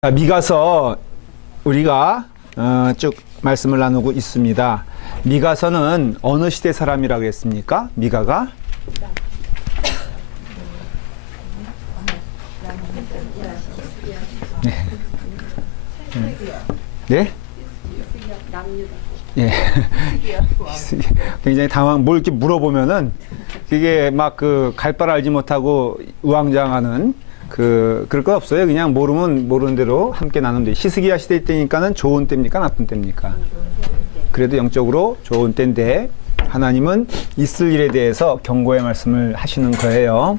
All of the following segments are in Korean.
미가서 우리가 쭉 말씀을 나누고 있습니다. 미가서는 어느 시대 사람이라고 했습니까? 미가가? 네. 네? 예. 굉장히 뭘 이렇게 물어보면은 그게 막 갈 바를 알지 못하고 우왕좌왕하는 그럴 거 없어요. 그냥 모르면 모르는 대로 함께 나누면 돼. 히스기야 시대 때니까는 좋은 때입니까? 나쁜 때입니까? 그래도 영적으로 좋은 때인데 하나님은 있을 일에 대해서 경고의 말씀을 하시는 거예요.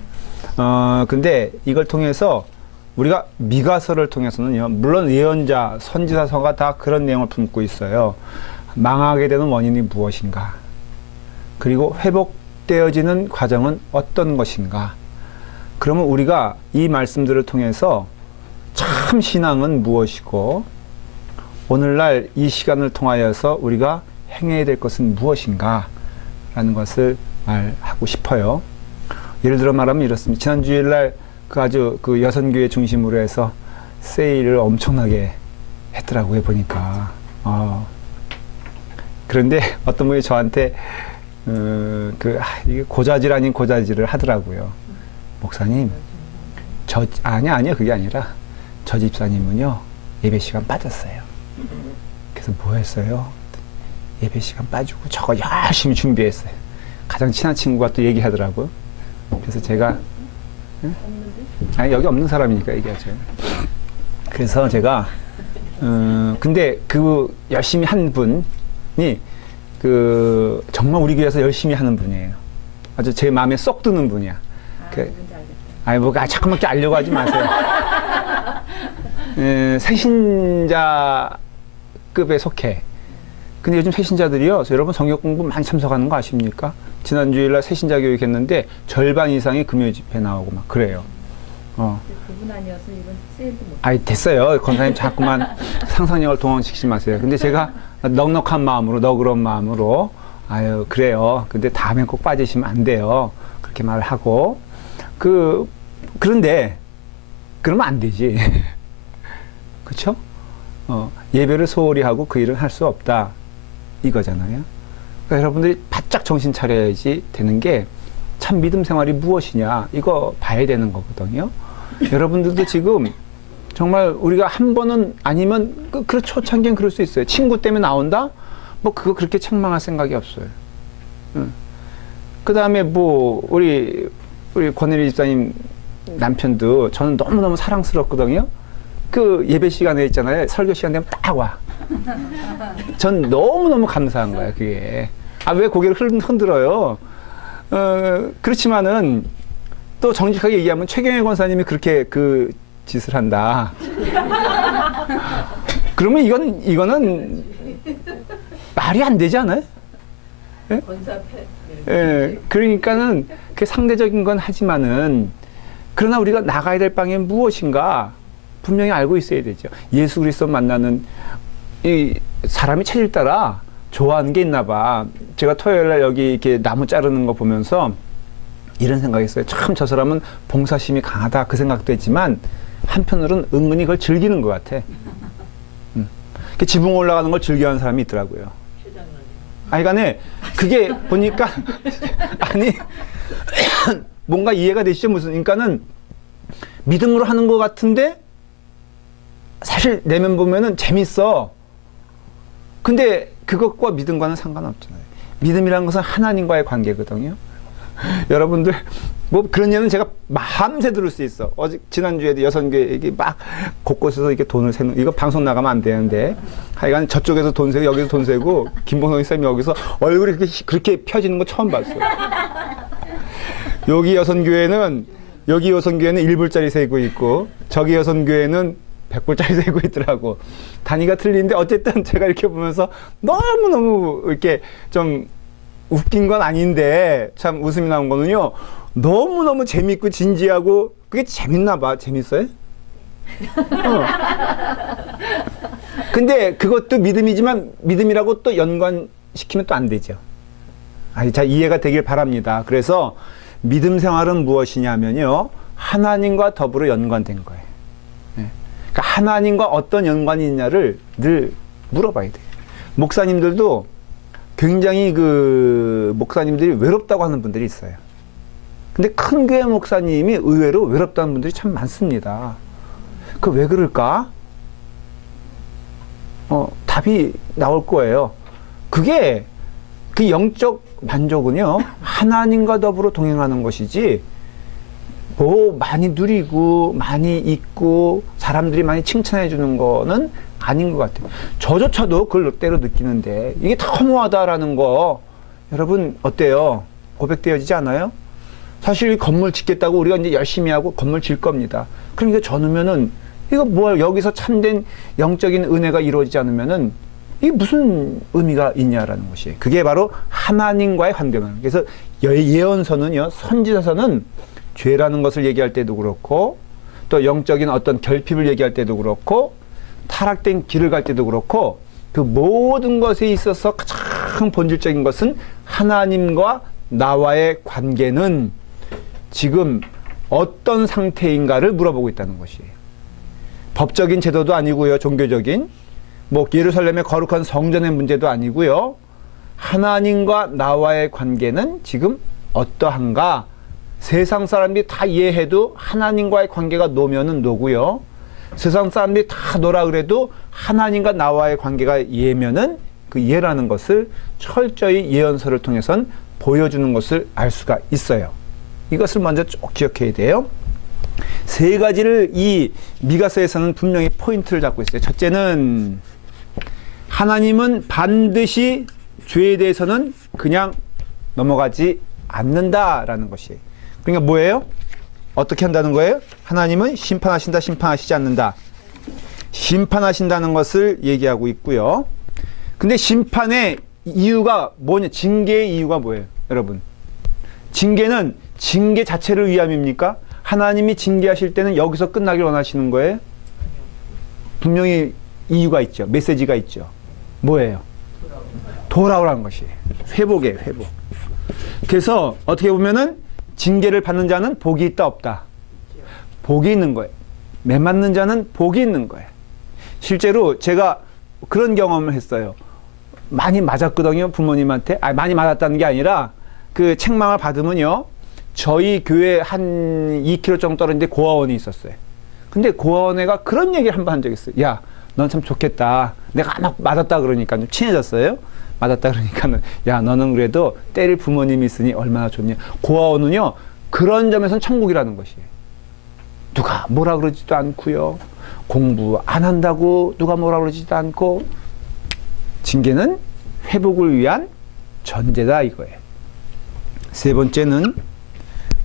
근데 이걸 통해서 우리가 미가서를 통해서는요, 물론 예언자, 선지자서가 다 그런 내용을 품고 있어요. 망하게 되는 원인이 무엇인가? 그리고 회복되어지는 과정은 어떤 것인가? 그러면 우리가 이 말씀들을 통해서 참 신앙은 무엇이고 오늘날 이 시간을 통하여서 우리가 행해야 될 것은 무엇인가 라는 것을 말하고 싶어요. 예를 들어 말하면 이렇습니다. 지난 주일날 아주 여선교회 중심으로 해서 세일을 엄청나게 했더라고요, 보니까. 그런데 어떤 분이 저한테 이게 고자질 아닌 고자질을 하더라고요. 목사님, 아니요, 그게 아니라 저 집사님은요, 예배 시간 빠졌어요. 그래서 뭐 했어요? 예배 시간 빠지고 저거 열심히 준비했어요. 가장 친한 친구가 또 얘기하더라고요. 그래서 제가, 아니, 여기 없는 사람이니까 얘기하죠. 그래서 제가, 근데 열심히 한 분이 정말 우리 교회에서 열심히 하는 분이에요. 아주 제 마음에 쏙 드는 분이야. 자꾸만 알려고 하지 마세요. 새신자급에 속해. 근데 요즘 새신자들이요, 여러분 성역 공부 많이 참석하는 거 아십니까? 지난주일날 새신자 교육 했는데 절반 이상이 금요 집회 나오고 막 그래요. 그분 아니었으면 이번 세일도 못. 됐어요. 권사님 자꾸만 상상력을 동원시키지 마세요. 근데 제가 넉넉한 마음으로, 너그러운 마음으로, 그래요. 근데 다음엔 꼭 빠지시면 안 돼요. 그렇게 말을 하고. 그런데, 그러면 안 되지. 그쵸? 예배를 소홀히 하고 그 일을 할 수 없다. 이거잖아요. 그러니까 여러분들이 바짝 정신 차려야지 되는 게 참 믿음 생활이 무엇이냐. 이거 봐야 되는 거거든요. 여러분들도 지금 정말 우리가 한 번은 아니면, 초창기엔 그럴 수 있어요. 친구 때문에 나온다? 그거 그렇게 책망할 생각이 없어요. 그 다음에 우리 권혜리 집사님 남편도 저는 너무너무 사랑스럽거든요. 예배 시간에 있잖아요. 설교 시간 되면 딱 와. 전 너무너무 감사한 거야, 그게. 왜 고개를 흔들어요? 그렇지만은 또 정직하게 얘기하면 최경혜 권사님이 그렇게 짓을 한다. 그러면 이거는 말이 안 되지 않아요? 예? 그러니까는 그 상대적인 건 하지만은 그러나 우리가 나가야 될 방향이 무엇인가 분명히 알고 있어야 되죠. 예수 그리스도 만나는 이 사람이 체질 따라 좋아하는 게 있나 봐. 제가 토요일날 여기 이렇게 나무 자르는 거 보면서 이런 생각했어요. 참 저 사람은 봉사심이 강하다 그 생각도 했지만 한편으로는 은근히 그걸 즐기는 것 같아. 지붕 올라가는 걸 즐겨하는 사람이 있더라고요. 그러니까 그게 보니까 뭔가 이해가 되시죠? 그러니까는 믿음으로 하는 것 같은데 사실 내면 보면은 재밌어. 근데 그것과 믿음과는 상관없잖아요. 믿음이라는 것은 하나님과의 관계거든요. 여러분들 그런 예는 제가 마음새 들을 수 있어. 지난주에도 여선교회 이게 막 곳곳에서 이렇게 돈을 세는, 이거 방송 나가면 안 되는데 하여간 저쪽에서 돈 세고 여기서 돈 세고 김봉성 쌤이 여기서 얼굴이 그렇게 펴지는 거 처음 봤어요. 여기 여선교회는 1불짜리 세고 있고 저기 여선교회는 100불짜리 세고 있더라고. 단위가 틀린데 어쨌든 제가 이렇게 보면서 너무너무 이렇게 좀 웃긴 건 아닌데 참 웃음이 나온 거는요. 너무너무 재밌고 진지하고 그게 재밌나 봐. 재밌어요? 근데 그것도 믿음이지만 믿음이라고 또 연관시키면 또 안 되죠. 자, 이해가 되길 바랍니다. 그래서 믿음 생활은 무엇이냐면요. 하나님과 더불어 연관된 거예요. 그러니까 하나님과 어떤 연관이 있냐를 늘 물어봐야 돼요. 목사님들도 굉장히 그 목사님들이 외롭다고 하는 분들이 있어요. 근데 큰 교회 목사님이 의외로 외롭다는 분들이 참 많습니다. 그 왜 그럴까? 답이 나올 거예요. 그게 그 영적 만족은요, 하나님과 더불어 동행하는 것이지, 뭐 많이 누리고 많이 있고 사람들이 많이 칭찬해 주는 거는 아닌 것 같아요. 저조차도 그걸 때로 느끼는데 이게 허무하다라는 거 여러분 어때요? 고백되어지지 않아요? 사실 이 건물 짓겠다고 우리가 이제 열심히 하고 건물 질 겁니다. 그럼 이거 저으면은 이거 뭐야? 여기서 참된 영적인 은혜가 이루어지지 않으면은 이게 무슨 의미가 있냐라는 것이. 그게 바로 하나님과의 관계는. 그래서 예언서는요, 선지자서는 죄라는 것을 얘기할 때도 그렇고, 또 영적인 어떤 결핍을 얘기할 때도 그렇고, 타락된 길을 갈 때도 그렇고, 그 모든 것에 있어서 가장 본질적인 것은 하나님과 나와의 관계는 지금 어떤 상태인가를 물어보고 있다는 것이에요. 법적인 제도도 아니고요, 종교적인. 뭐 예루살렘의 거룩한 성전의 문제도 아니고요. 하나님과 나와의 관계는 지금 어떠한가? 세상 사람들이 다 이해해도 하나님과의 관계가 노면은 노고요. 세상 사람들이 다 노라 그래도 하나님과 나와의 관계가 이해면은 그 이해라는 것을 철저히 예언서를 통해선 보여주는 것을 알 수가 있어요. 이것을 먼저 쭉 기억해야 돼요. 세 가지를 이 미가서에서는 분명히 포인트를 잡고 있어요. 첫째는 하나님은 반드시 죄에 대해서는 그냥 넘어가지 않는다라는 것이. 그러니까 뭐예요? 어떻게 한다는 거예요? 하나님은 심판하신다, 심판하시지 않는다. 심판하신다는 것을 얘기하고 있고요. 근데 심판의 이유가 뭐냐? 징계의 이유가 뭐예요? 여러분, 징계는 징계 자체를 위함입니까? 하나님이 징계하실 때는 여기서 끝나길 원하시는 거예요? 분명히 이유가 있죠. 메시지가 있죠. 뭐예요? 돌아오라는 것이에요. 회복이에요, 회복. 그래서 어떻게 보면은 징계를 받는 자는 복이 있다, 없다? 복이 있는 거예요. 매 맞는 자는 복이 있는 거예요. 실제로 제가 그런 경험을 했어요. 많이 맞았거든요, 부모님한테. 많이 맞았다는 게 아니라 그 책망을 받으면요, 저희 교회 한 2km 정도 떨어진데 고아원이 있었어요. 근데 고아원애가 그런 얘기를 한 번 한 적이 있어요. 야, 넌 참 좋겠다. 내가 막 맞았다 그러니까 좀 친해졌어요. 맞았다 그러니까는, 야, 너는 그래도 때릴 부모님이 있으니 얼마나 좋냐. 고아원은요, 그런 점에서는 천국이라는 것이에요. 누가 뭐라 그러지도 않고요. 공부 안 한다고 누가 뭐라 그러지도 않고. 징계는 회복을 위한 전제다 이거예요. 세 번째는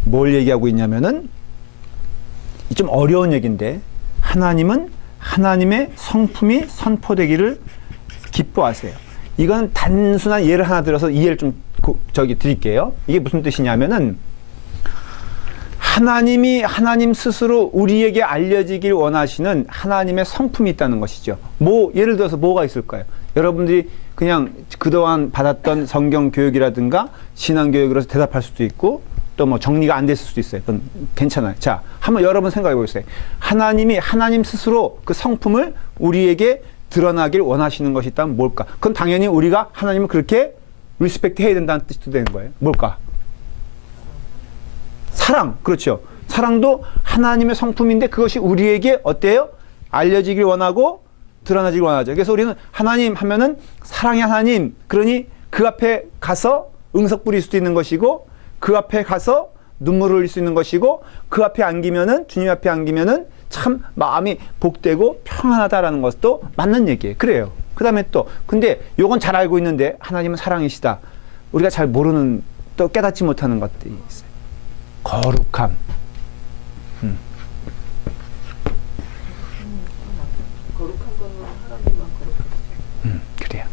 뭘 얘기하고 있냐면은, 좀 어려운 얘기인데, 하나님은 하나님의 성품이 선포되기를 기뻐하세요. 이건 단순한 예를 하나 들어서 이해를 좀 드릴게요. 이게 무슨 뜻이냐면은, 하나님이 하나님 스스로 우리에게 알려지길 원하시는 하나님의 성품이 있다는 것이죠. 예를 들어서 뭐가 있을까요? 여러분들이 그냥 그동안 받았던 성경 교육이라든가 신앙 교육으로서 대답할 수도 있고, 또 뭐 정리가 안 됐을 수도 있어요. 그건 괜찮아요. 자, 한번 여러분 생각해 보세요. 하나님이 하나님 스스로 그 성품을 우리에게 드러나길 원하시는 것이 있다면 뭘까? 그건 당연히 우리가 하나님을 그렇게 리스펙트 해야 된다는 뜻도 되는 거예요. 뭘까? 사랑. 그렇죠. 사랑도 하나님의 성품인데 그것이 우리에게 어때요? 알려지길 원하고 드러나길 원하죠. 그래서 우리는 하나님 하면은 사랑의 하나님, 그러니 그 앞에 가서 응석 부릴 수도 있는 것이고, 그 앞에 가서 눈물을 흘릴 수 있는 것이고, 그 앞에 안기면은, 주님 앞에 안기면은 참 마음이 복되고 평안하다라는 것도 맞는 얘기예요. 그래요. 그 다음에 또, 근데 요건 잘 알고 있는데 하나님은 사랑이시다. 우리가 잘 모르는, 또 깨닫지 못하는 것들이 있어요. 거룩함. 그래요.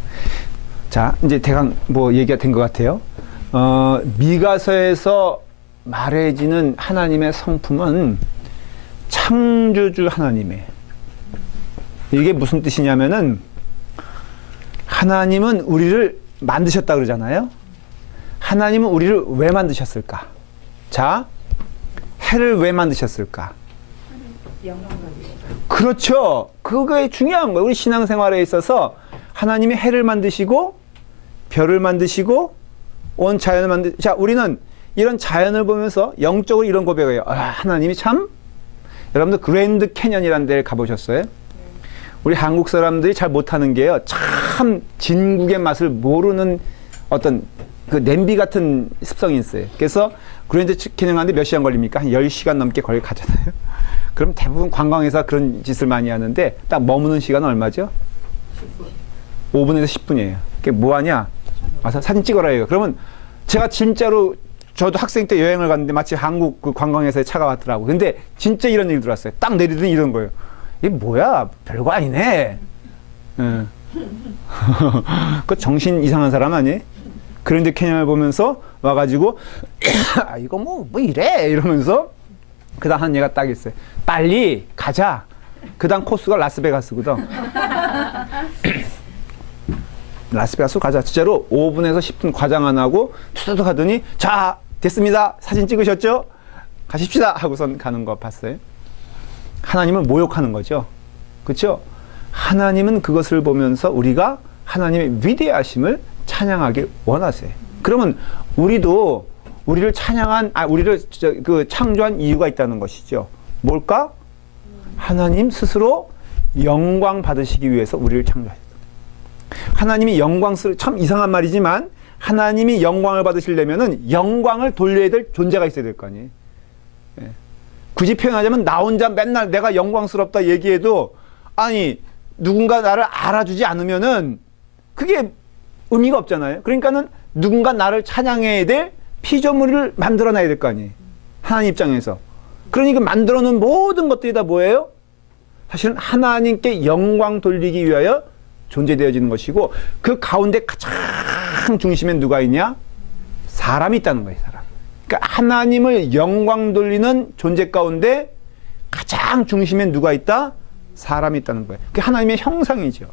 자, 이제 대강 뭐 얘기가 된 것 같아요. 미가서에서 말해지는 하나님의 성품은 창조주 하나님의, 이게 무슨 뜻이냐면은, 하나님은 우리를 만드셨다 그러잖아요. 하나님은 우리를 왜 만드셨을까? 자, 해를 왜 만드셨을까? 영광받으시고. 그렇죠. 그게 중요한 거예요. 우리 신앙생활에 있어서 하나님이 해를 만드시고 별을 만드시고 온 자연을 자, 우리는 이런 자연을 보면서 영적으로 이런 고백을 해요. 아, 하나님이 참. 여러분들 그랜드 캐년이라는 데를 가보셨어요? 우리 한국 사람들이 잘 못하는 게요. 참 진국의 맛을 모르는 어떤 그 냄비 같은 습성이 있어요. 그래서 그랜드 캐년 가는데 몇 시간 걸립니까? 한 10시간 넘게 가잖아요. 그럼 대부분 관광에서 그런 짓을 많이 하는데 딱 머무는 시간은 얼마죠? 5분에서 10분이에요. 그게 뭐 하냐? 와서 사진 찍어라 해요. 그러면 제가 진짜로 저도 학생 때 여행을 갔는데 마치 한국 그 관광회사에 차가 왔더라고. 근데 진짜 이런 얘기 들었어요. 딱 내리더니 이런 거예요. 이게 뭐야? 별거 아니네. 응. 그 정신 이상한 사람 아니에요? 그런데 캐년을 보면서 와가지고 아, 이거 뭐 이래 이러면서 그 다음 한 얘가 딱 있어요. 빨리 가자. 그 다음 코스가 라스베가스거든. 라스베가스 가자. 진짜로 5분에서 10분 과장 안 하고 투두둑 하더니 자 됐습니다. 사진 찍으셨죠? 가십시다 하고선 가는 거 봤어요. 하나님을 모욕하는 거죠. 그렇죠? 하나님은 그것을 보면서 우리가 하나님의 위대하심을 찬양하길 원하세요. 그러면 우리도 우리를 찬양한 우리를 그 창조한 이유가 있다는 것이죠. 뭘까? 하나님 스스로 영광 받으시기 위해서 우리를 창조하셨다. 하나님이 영광스러워 참 이상한 말이지만 하나님이 영광을 받으시려면은 영광을 돌려야 될 존재가 있어야 될 거 아니에요. 예. 굳이 표현하자면 나 혼자 맨날 내가 영광스럽다 얘기해도 아니 누군가 나를 알아주지 않으면은 그게 의미가 없잖아요. 그러니까는 누군가 나를 찬양해야 될 피조물을 만들어놔야 될 거 아니에요. 하나님 입장에서. 그러니까 만들어 놓은 모든 것들이 다 뭐예요? 사실은 하나님께 영광 돌리기 위하여 존재되어지는 것이고 그 가운데 가장 중심엔 누가 있냐? 사람이 있다는 거예요. 사람. 그러니까 하나님을 영광 돌리는 존재 가운데 가장 중심엔 누가 있다? 사람이 있다는 거예요. 그게 하나님의 형상이죠.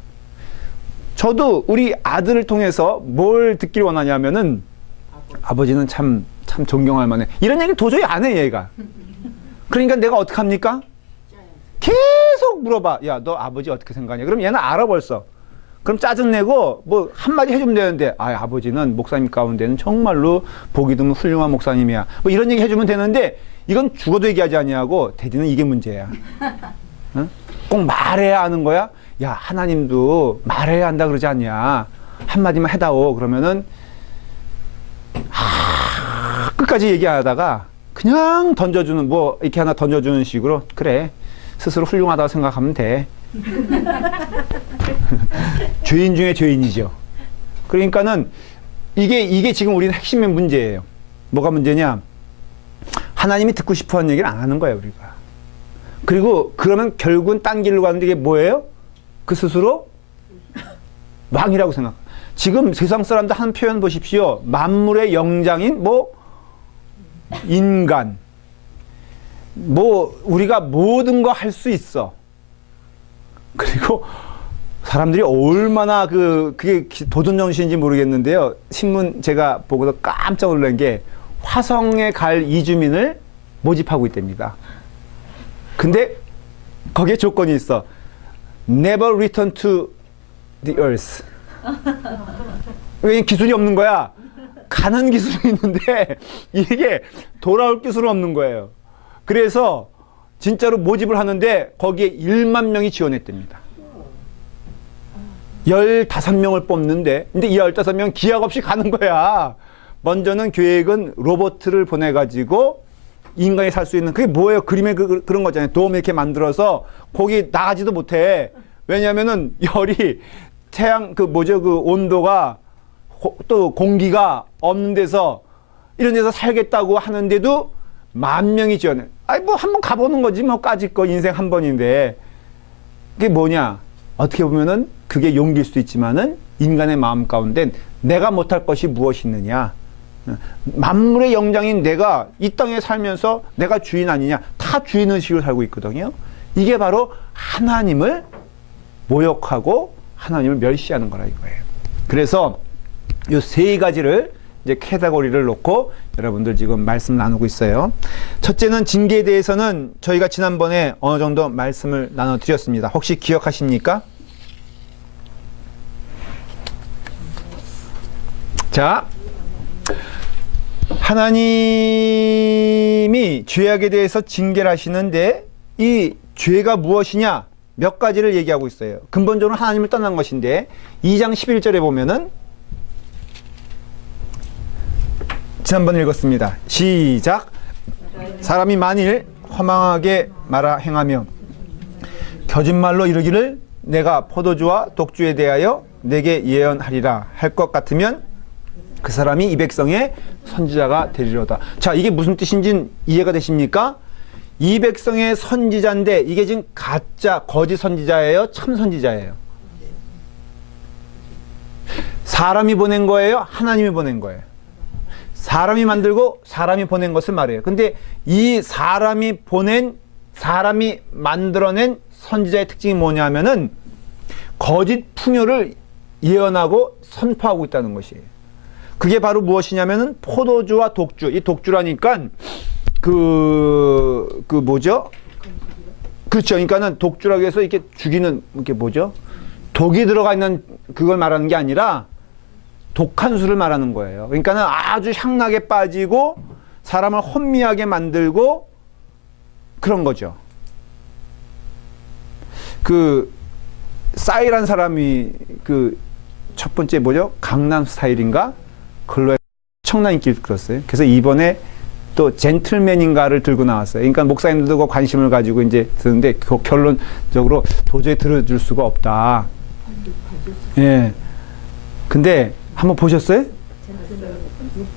저도 우리 아들을 통해서 뭘 듣길 원하냐면은 아버지는 참 존경할 만해. 이런 얘기를 도저히 안 해, 얘가. 그러니까 내가 어떡합니까? 계속 물어봐. 야, 너 아버지 어떻게 생각하냐? 그럼 얘는 알아 벌써. 그럼 짜증내고 뭐 한마디 해주면 되는데 아버지는 목사님 가운데는 정말로 보기 드문 훌륭한 목사님이야. 뭐 이런 얘기 해주면 되는데 이건 죽어도 얘기하지 아니하고 대디는 이게 문제야. 응? 꼭 말해야 하는 거야? 야, 하나님도 말해야 한다 그러지 않냐? 한마디만 해다오. 그러면은 끝까지 얘기하다가 그냥 던져주는 뭐 이렇게 하나 던져주는 식으로 그래 스스로 훌륭하다고 생각하면 돼. 죄인 중에 죄인이죠. 그러니까는 이게 지금 우리는 핵심의 문제예요. 뭐가 문제냐? 하나님이 듣고 싶어하는 얘기를 안 하는 거예요, 우리가. 그리고 그러면 결국은 딴 길로 가는데 이게 뭐예요? 그 스스로 왕이라고 생각. 지금 세상 사람들 한 표현 보십시오. 만물의 영장인 뭐 인간. 뭐 우리가 모든 거 할 수 있어. 그리고 사람들이 얼마나 그게 도전 정신인지 모르겠는데요. 신문 제가 보고서 깜짝 놀란 게 화성에 갈 이주민을 모집하고 있답니다. 근데 거기에 조건이 있어. Never return to the earth. 왜 기술이 없는 거야? 가는 기술이 있는데 이게 돌아올 기술은 없는 거예요. 그래서 진짜로 모집을 하는데 거기에 1만 명이 지원했답니다. 15명을 뽑는데 근데 이 15명 기약 없이 가는 거야. 먼저는 계획은 로봇을 보내가지고 인간이 살 수 있는 그게 뭐예요? 그림에 그런 거잖아요. 돔 이렇게 만들어서 거기 나가지도 못해. 왜냐하면은 열이 태양 그 온도가 또 공기가 없는 데서 이런 데서 살겠다고 하는데도 10,000명이 지원해. 아니 뭐 한번 가보는 거지 뭐 까짓 거 인생 한 번인데 그게 뭐냐? 어떻게 보면은 그게 용기일 수도 있지만은 인간의 마음 가운데 내가 못할 것이 무엇이 있느냐? 만물의 영장인 내가 이 땅에 살면서 내가 주인 아니냐? 다 주인 의식으로 살고 있거든요. 이게 바로 하나님을 모욕하고 하나님을 멸시하는 거라 이거예요. 그래서 이 세 가지를 이제 카테고리를 놓고 여러분들 지금 말씀 나누고 있어요. 첫째는 징계에 대해서는 저희가 지난번에 어느 정도 말씀을 나눠드렸습니다. 혹시 기억하십니까? 자, 하나님이 죄악에 대해서 징계를 하시는데 이 죄가 무엇이냐? 몇 가지를 얘기하고 있어요. 근본적으로 하나님을 떠난 것인데 2장 11절에 보면은 지난번에 읽었습니다. 시작. 사람이 만일 허망하게 말하 행하며 거짓말로 이르기를 내가 포도주와 독주에 대하여 내게 예언하리라 할 것 같으면 그 사람이 이 백성의 선지자가 되리로다. 자, 이게 무슨 뜻인지 이해가 되십니까? 이 백성의 선지자인데 이게 지금 가짜 거짓 선지자예요? 참 선지자예요? 사람이 보낸 거예요? 하나님이 보낸 거예요? 사람이 만들고 사람이 보낸 것을 말해요. 근데 이 사람이 만들어낸 선지자의 특징이 뭐냐면은 거짓 풍요를 예언하고 선포하고 있다는 것이에요. 그게 바로 무엇이냐면은 포도주와 독주. 이 독주라니까 뭐죠? 그렇죠. 그러니까는 독주라고 해서 이렇게 죽이는 이게 뭐죠? 독이 들어가 있는 그걸 말하는 게 아니라 독한 술을 말하는 거예요. 그러니까는 아주 향락에 빠지고 사람을 혼미하게 만들고 그런 거죠. 싸이란 사람이 첫 번째 뭐죠? 강남 스타일인가? 그걸로 엄청난 인기를 끌었어요. 그래서 이번에 또 젠틀맨인가를 들고 나왔어요. 그러니까 목사님들도 관심을 가지고 이제 듣는데 결론적으로 도저히 들어줄 수가 없다. 예. 근데 한번 보셨어요?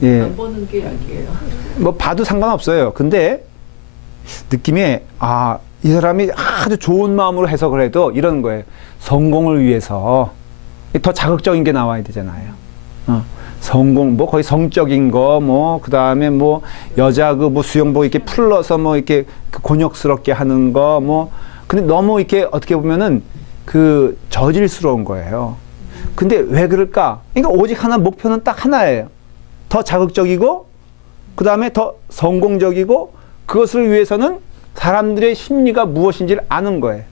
예. 안 보는 게 약이에요. 뭐 봐도 상관없어요. 근데 느낌이 이 사람이 아주 좋은 마음으로 해석을 해도 이런 거예요. 성공을 위해서 더 자극적인 게 나와야 되잖아요. 성공, 뭐 거의 성적인 거, 그 다음에 여자 수영복 이렇게 풀러서 이렇게 곤욕스럽게 하는 거, 근데 너무 이렇게 어떻게 보면은 저질스러운 거예요. 근데 왜 그럴까? 그러니까 오직 하나, 목표는 딱 하나예요. 더 자극적이고, 그 다음에 더 성공적이고, 그것을 위해서는 사람들의 심리가 무엇인지를 아는 거예요.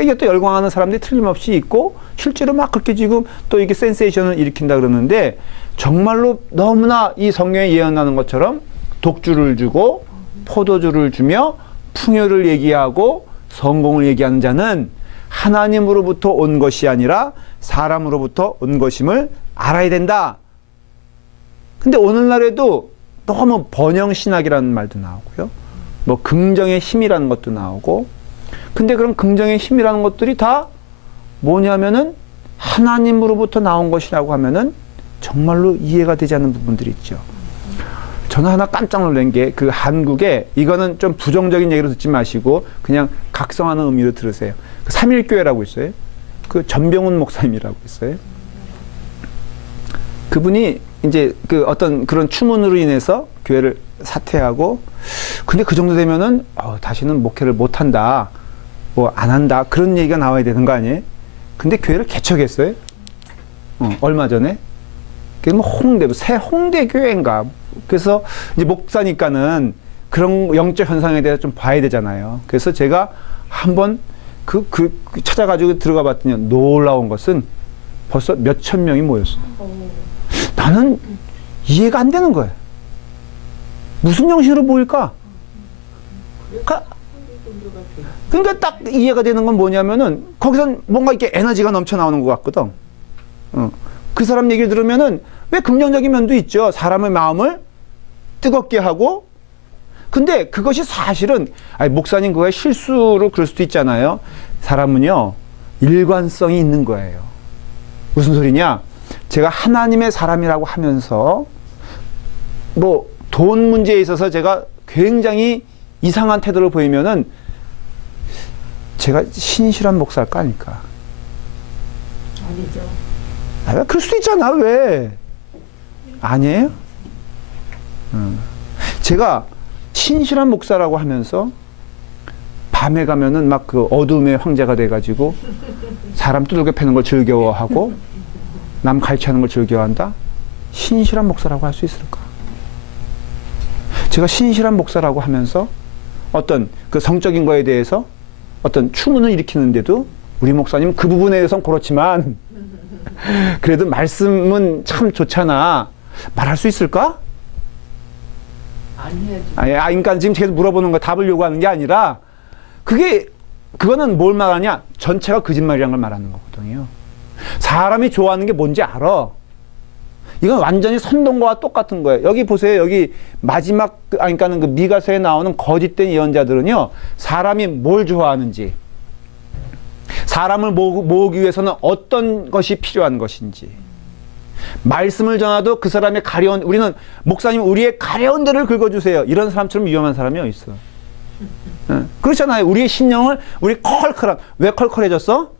이게 또 열광하는 사람들이 틀림없이 있고, 실제로 막 그렇게 지금 또 이게 센세이션을 일으킨다 그러는데, 정말로 너무나 이 성경에 예언하는 것처럼 독주를 주고, 포도주를 주며, 풍요를 얘기하고, 성공을 얘기하는 자는 하나님으로부터 온 것이 아니라 사람으로부터 온 것임을 알아야 된다. 근데 오늘날에도 너무 번영신학이라는 말도 나오고요. 긍정의 힘이라는 것도 나오고. 근데 그런 긍정의 힘이라는 것들이 다 뭐냐면은 하나님으로부터 나온 것이라고 하면은 정말로 이해가 되지 않는 부분들이 있죠. 저는 하나 깜짝 놀란 게 한국에 이거는 좀 부정적인 얘기로 듣지 마시고 그냥 각성하는 의미로 들으세요. 삼일교회라고 있어요. 전병훈 목사님이라고 있어요. 그분이 이제 어떤 그런 추문으로 인해서 교회를 사퇴하고 근데 그 정도 되면은 다시는 목회를 못 한다. 안 한다. 그런 얘기가 나와야 되는 거 아니에요? 근데 교회를 개척했어요. 얼마 전에. 그게 새 홍대 교회인가. 그래서 이제 목사니까는 그런 영적 현상에 대해서 좀 봐야 되잖아요. 그래서 제가 한번 찾아가지고 들어가 봤더니 놀라운 것은 벌써 몇천 명이 모였어요. 나는 이해가 안 되는 거예요. 무슨 형식으로 모일까? 그러니까 딱 이해가 되는 건 뭐냐면은 거기선 뭔가 이렇게 에너지가 넘쳐 나오는 것 같거든. 그 사람 얘기를 들으면은 왜 긍정적인 면도 있죠. 사람의 마음을 뜨겁게 하고. 근데 그것이 사실은 목사님 그거에 실수로 그럴 수도 있잖아요. 사람은요 일관성이 있는 거예요. 무슨 소리냐? 제가 하나님의 사람이라고 하면서 돈 문제에 있어서 제가 굉장히 이상한 태도를 보이면은 제가 신실한 목사일까 아닐까? 아니죠. 그럴 수도 있잖아. 왜? 아니에요? 제가 신실한 목사라고 하면서 밤에 가면은 어둠의 황제가 돼가지고 사람 두들겨 패는 걸 즐겨하고 남 갈취하는 걸 즐겨한다? 신실한 목사라고 할 수 있을까? 제가 신실한 목사라고 하면서 어떤 그 성적인 거에 대해서 어떤 추문을 일으키는데도 우리 목사님 그 부분에 대해서는 그렇지만 그래도 말씀은 참 좋잖아. 말할 수 있을까? 안 해야지. 그러니까 지금 계속 물어보는 거 답을 요구하는 게 아니라 그거는 뭘 말하냐? 전체가 거짓말이라는 걸 말하는 거거든요. 사람이 좋아하는 게 뭔지 알아. 이건 완전히 선동과와 똑같은 거예요. 여기 보세요. 여기 마지막, 그러니까는 그 미가서에 나오는 거짓된 예언자들은요, 사람이 뭘 좋아하는지, 사람을 모으기 위해서는 어떤 것이 필요한 것인지, 말씀을 전하도 그 사람의 가려운, 우리는, 목사님, 우리의 가려운 데를 긁어주세요. 이런 사람처럼 위험한 사람이 어디 있어? 그렇잖아요. 우리의 심령을, 우리 컬컬한, 왜 컬컬해졌어?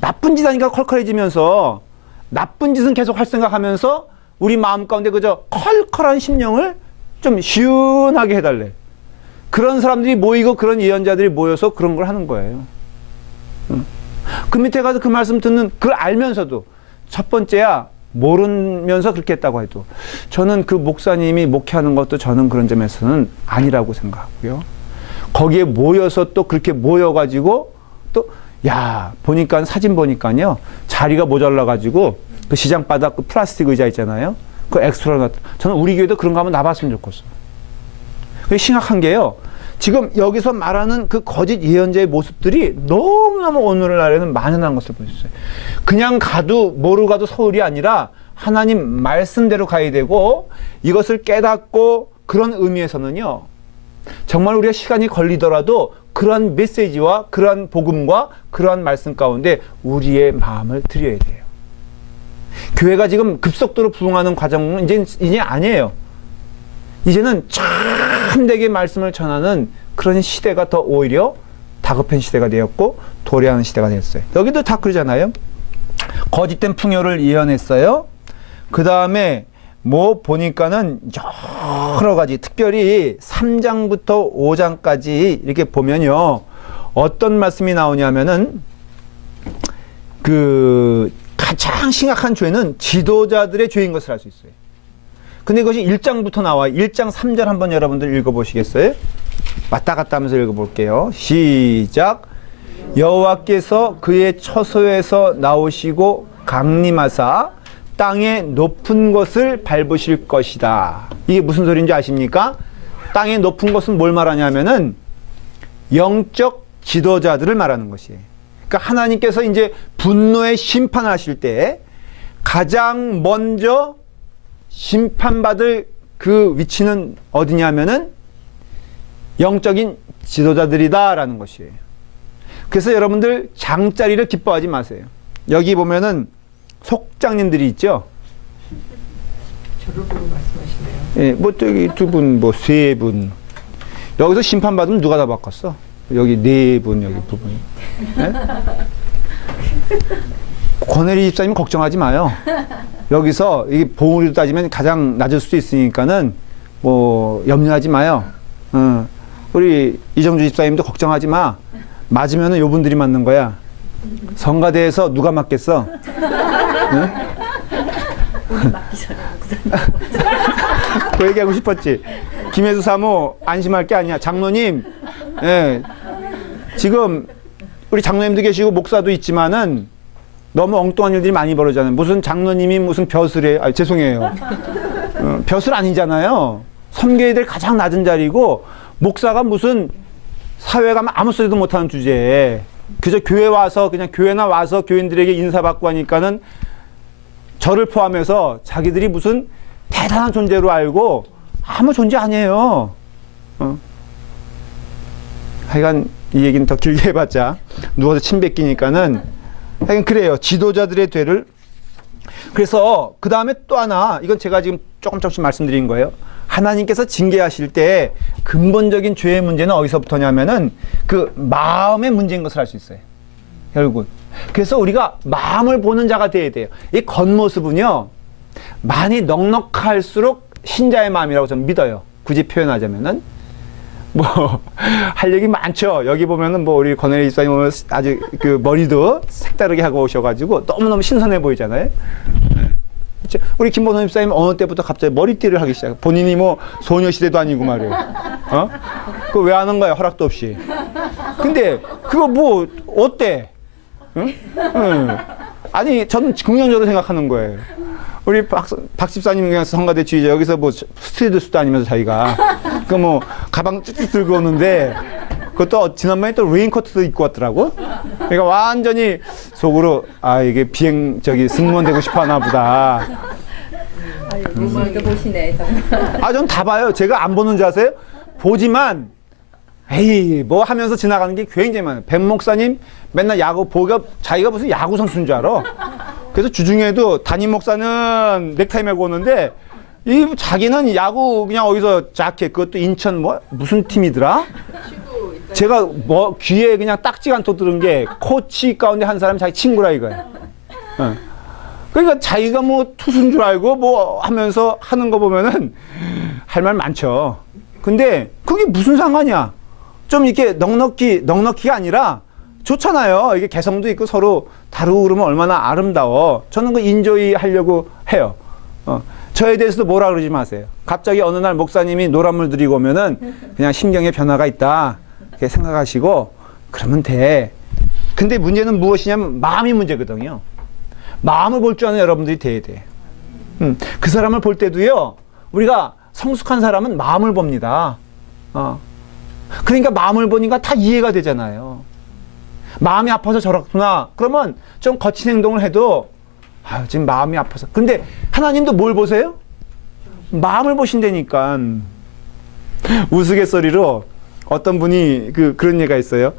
나쁜 짓 하니까 컬컬해지면서, 나쁜 짓은 계속 할 생각하면서 우리 마음 가운데 그저 컬컬한 심령을 좀 시원하게 해달래. 그런 사람들이 모이고 그런 예언자들이 모여서 그런 걸 하는 거예요. 그 밑에 가서 그 말씀 듣는, 그걸 알면서도, 첫 번째야, 모르면서 그렇게 했다고 해도, 저는 그 목사님이 목회하는 것도 저는 그런 점에서는 아니라고 생각하고요. 거기에 모여서 또 그렇게 모여가지고 또 보니까 사진 보니까요, 자리가 모자라가지고 그 시장 바닥 그 플라스틱 의자 있잖아요. 그 엑스트라 놨다. 저는 우리 교회도 그런 거 한번 놔봤으면 좋겠어. 그게 심각한 게요. 지금 여기서 말하는 그 거짓 예언자의 모습들이 너무너무 오늘날에는 만연한 것을 볼 수 있어요. 그냥 가도 모르고 가도 서울이 아니라 하나님 말씀대로 가야 되고, 이것을 깨닫고, 그런 의미에서는요, 정말 우리가 시간이 걸리더라도 그러한 메시지와 그러한 복음과 그러한 말씀 가운데 우리의 마음을 드려야 돼요. 교회가 지금 급속도로 부흥하는 과정은 이제 아니에요. 이제는 참되게 말씀을 전하는 그런 시대가 더 오히려 다급한 시대가 되었고 도래하는 시대가 됐어요. 여기도 다 그러잖아요. 거짓된 풍요를 예언했어요. 그 다음에 뭐 보니까는 여러 가지, 특별히 3장부터 5장까지 이렇게 보면요, 어떤 말씀이 나오냐면은 그 가장 심각한 죄는 지도자들의 죄인 것을 알 수 있어요. 근데 이것이 1장부터 나와요. 1장 3절 한번 여러분들 읽어보시겠어요? 왔다 갔다 하면서 읽어볼게요. 시작. 여호와께서 그의 처소에서 나오시고 강림하사 땅의 높은 것을 밟으실 것이다. 이게 무슨 소리인지 아십니까? 땅의 높은 것은 뭘 말하냐면은 영적 지도자들을 말하는 것이에요. 그러니까 하나님께서 이제 분노의 심판을 하실 때 가장 먼저 심판받을 그 위치는 어디냐면은 영적인 지도자들이다라는 것이에요. 그래서 여러분들 장자리를 기뻐하지 마세요. 여기 보면은 속장님들이 있죠. 저를 보고 말씀하시네요. 예, 뭐 저기 두 분, 뭐 세 분. 여기서 심판 받으면 누가 다 바꿨어? 여기 네 분, 여기 두 분. 예? 권혜리 집사님 걱정하지 마요. 여기서 이 봉우리로 따지면 가장 낮을 수도 있으니까는 뭐 염려하지 마요. 우리 이정주 집사님도 걱정하지 마. 맞으면은 요 분들이 맞는 거야. 성가대에서 누가 맞겠어? 응? 우리 맞기 전에 목사님. 그 얘기하고 싶었지. 김혜수 사모 안심할 게 아니야. 장로님, 예, 지금 우리 장로님도 계시고 목사도 있지만은 너무 엉뚱한 일들이 많이 벌어지잖아요. 무슨 장로님이 무슨 벼슬에, 죄송해요. 벼슬 아니잖아요. 섬겨야 될 가장 낮은 자리고, 목사가 무슨 사회 가면 아무 소리도 못하는 주제에 그저 교회 와서 그냥 교회나 와서 교인들에게 인사받고 하니까는 저를 포함해서 자기들이 무슨 대단한 존재로 알고 아무 존재 아니에요. 하여간 이 얘기는 더 길게 해봤자 누워서 침 뱉기니까는 하여간 그래요. 지도자들의 죄를. 그래서 그 다음에 또 하나, 이건 제가 지금 조금씩 말씀드린 거예요. 하나님께서 징계하실 때 근본적인 죄의 문제는 어디서부터냐면은 그 마음의 문제인 것을 알 수 있어요. 결국은. 그래서 우리가 마음을 보는 자가 되어야 돼요. 이 겉모습은요, 많이 넉넉할수록 신자의 마음이라고 저는 믿어요. 굳이 표현하자면은. 뭐, 할 얘기 많죠. 여기 보면은 뭐 우리 권혜리 집사님 오늘 아주 그 머리도 색다르게 하고 오셔가지고 너무너무 신선해 보이잖아요. 우리 김보선 집사님 어느 때부터 갑자기 머리띠를 하기 시작해. 본인이 뭐 소녀시대도 아니고 말이에요. 그거 왜 하는 거야? 허락도 없이. 근데 그거 뭐 어때? 응? 응. 아니 저는 긍정적으로 생각하는 거예요. 우리 박 집사님 그냥 성가대 주의자 여기서 뭐 스트리트도 아니면서 자기가 그 뭐 가방 쭉쭉 들고 오는데 그것도 지난번에 또 레인코트도 입고 왔더라고. 그러니까 완전히 속으로 이게 승무원 되고 싶어 하나 보다. 열심히도 보시네 정말. 전 다 봐요. 제가 안 보는 줄 아세요? 보지만 에이 뭐 하면서 지나가는 게 굉장히 많아요. 백 목사님 맨날 야구 보기가 자기가 무슨 야구 선수인 줄 알아. 그래서 주중에도 담임 목사는 넥타이 메고 오는데 이 자기는 야구 그냥 어디서 자켓 그것도 인천 뭐 무슨 팀이더라? 제가 뭐 귀에 그냥 딱지가 않도록 들은 게 코치 가운데 한 사람이 자기 친구라 이거야. 그러니까 자기가 뭐 투수인 줄 알고 뭐 하면서 하는 거 보면은 할 말 많죠. 근데 그게 무슨 상관이야? 좀 이렇게 넉넉히가 아니라 좋잖아요. 이게 개성도 있고 서로 다루고 그러면 얼마나 아름다워. 저는 그 인조이 하려고 해요. 저에 대해서도 뭐라 그러지 마세요. 갑자기 어느 날 목사님이 노란물 들이고 오면은 그냥 심경의 변화가 있다. 이렇게 생각하시고 그러면 돼. 근데 문제는 무엇이냐면 마음이 문제거든요. 마음을 볼 줄 아는 여러분들이 돼야 돼. 그 사람을 볼 때도요. 우리가 성숙한 사람은 마음을 봅니다. 그러니까 마음을 보니까 다 이해가 되잖아요. 마음이 아파서 저렇구나. 그러면 좀 거친 행동을 해도 지금 마음이 아파서. 근데 하나님도 뭘 보세요? 마음을 보신다니까. 우스갯소리로 어떤 분이 그런 얘기가 있어요.